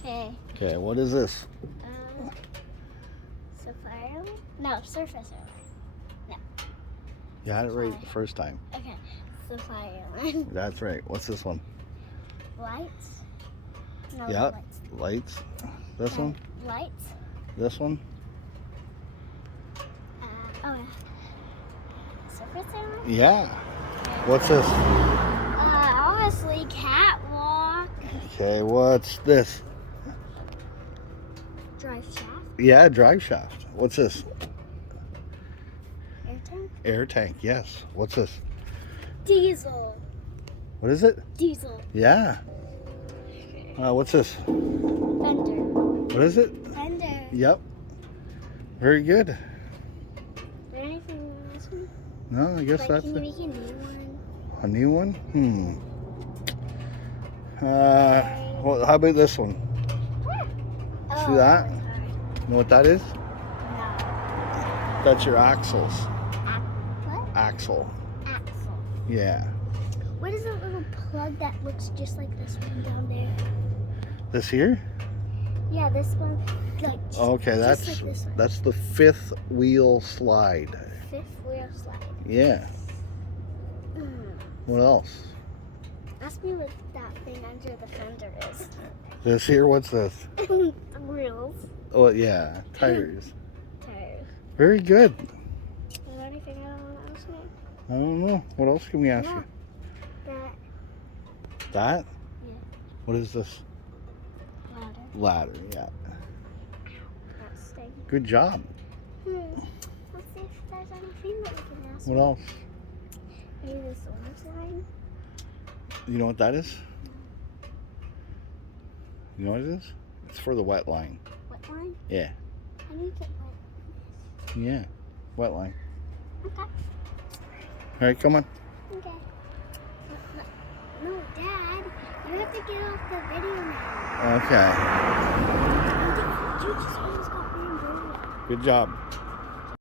Okay. Okay, what is this? Sapphire? No, surface airline. You had it right the first time. Okay. Sapphire airline. That's right. What's this one? Lights? No, Yep. lights. Lights. This one? Lights? This one? Oh, yeah. Surface airline? Yeah. What's this? Obviously catwalk. Okay, what's this? Drive shaft. Yeah, drive shaft. What's this? Air tank. Air tank, yes. What's this? Diesel. What is it? Diesel. Yeah. What's this? Fender. What is it? Fender. Yep. Very good. Is there anything else? No, I guess that's Can you it. make a new one? A new one? Well, how about this one? Oh, See that? was hard. You know what that is? No. That's your axles. What? Axle. Axle. Yeah. What is that little plug that looks just like this one down there? This here? Yeah, this one. Like, Okay, just like this one. that's the fifth wheel slide. Fifth wheel slide. Yeah. Mm. What else? Ask me what that thing under the fender is. This here, what's this? The wheels. Oh, yeah, tires. Tires. Very good. Is there anything I don't want to ask me? I don't know. What else can we ask you? That That? Yeah. What is this? ladder. Ladder, yeah. That's thing. Good job. Let's see if there's anything that we can ask What me. else? Maybe the solar sign. You know what that is? You know what it is? It's for the wet line. What line? Yeah. I need to put. Yeah. Wet line. Okay. All right, come on. Okay. No, Dad. You have to get off the video now. Okay. You just almost got me in. Good job.